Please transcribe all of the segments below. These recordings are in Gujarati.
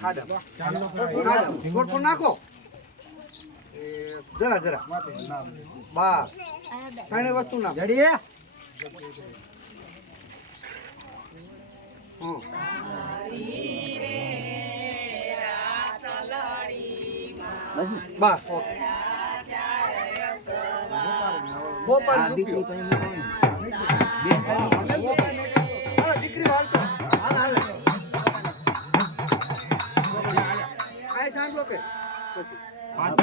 ખાડા થોડું નાખો જરા જરા બસ ત્રણે વસ્તુ નાખો જડી બસ ગોપાલ દીકરી વાળતો હાલ હાલ આ સાંભળો કે પછી 5-7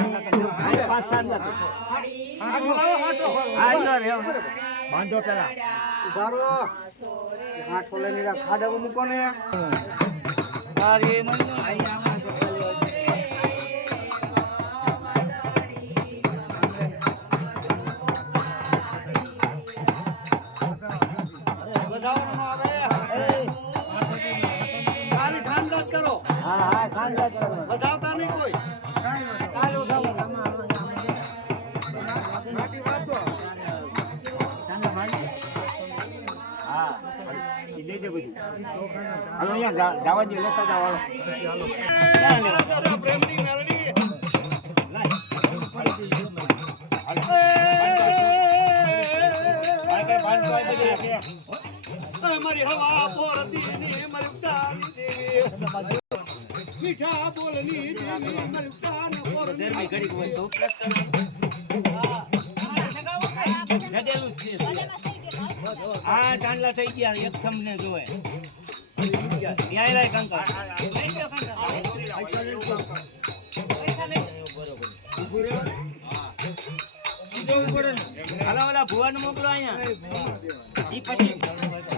બાંધો પેલા ઉભારો હાથો લઈને ખાડા મૂકો ને વધાવતા નહીં કોઈ જવા દે લેતા જવા મારી હવા પોરતી મીઠા બોલની દેવી મલકાન પોરતી ઘડી બોલતો જડેલું છે આ ચાંદલા થઈ ગયા એક તમને જોવે ન્યાય રાય કંકા હાલો ભુવન મોકલો અહીંયા ઈ પછી